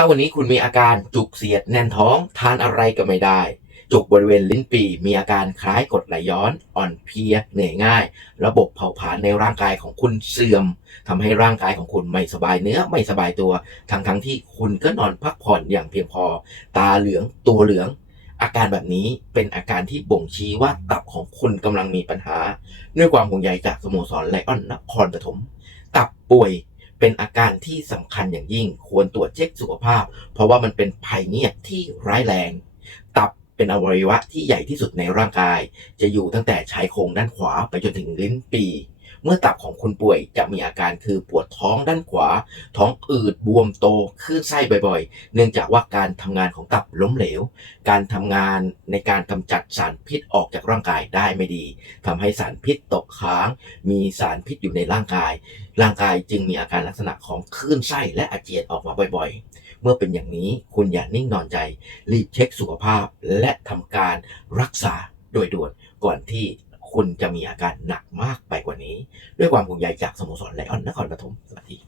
ถ้าวันนี้คุณมีอาการจุกเสียดแน่นท้องทานอะไรก็ไม่ได้ จุกบริเวณลิ้นปีมีอาการคล้ายกดไหลย้อน อ่อนเพลียเหนื่อยง่าย ระบบเผาผลาญในร่างกายของคุณเสื่อมทำให้ร่างกายของคุณไม่สบายเนื้อไม่สบายตัว ทั้งทั้งที่คุณก็นอนพักผ่อนอย่างเพียงพอ ตาเหลืองตัวเหลืองอาการแบบนี้เป็นอาการที่บ่งชี้ว่าตับของคุณกำลังมีปัญหา ด้วยความห่วงใยจากสโมสรไลออนนครปฐมตับป่วย เป็นอาการที่สำคัญอย่างยิ่ง ควรตรวจเช็คสุขภาพ เพราะว่ามันเป็นภัยเงียบที่ร้ายแรง ตับเป็นอวัยวะที่ใหญ่ที่สุดในร่างกาย จะอยู่ตั้งแต่ชายโครงด้านขวาไปจนถึงลิ้นปี เมื่อตับของคุณป่วยจะมีอาการคือปวดท้องด้านขวา ท้องอืดบวมโตคลื่นไส้บ่อยๆ เนื่องจากว่าการทำงานของตับล้มเหลว การทำงานในการกำจัดสารพิษออกจากร่างกายได้ไม่ดีทำให้สารพิษตกค้าง มีสารพิษอยู่ในร่างกาย ร่างกายจึงมีอาการลักษณะของคลื่นไส้และอาเจียนออกมาบ่อยๆ เมื่อเป็นอย่างนี้คุณอย่านิ่งนอนใจ รีบเช็คสุขภาพและทำการรักษาโดยด่วนก่อนที่คุณจะมีอาการหนักมากไป นี้ ด้วยความห่วงใยจากสโมสรไลออนนครปฐมสวัสดี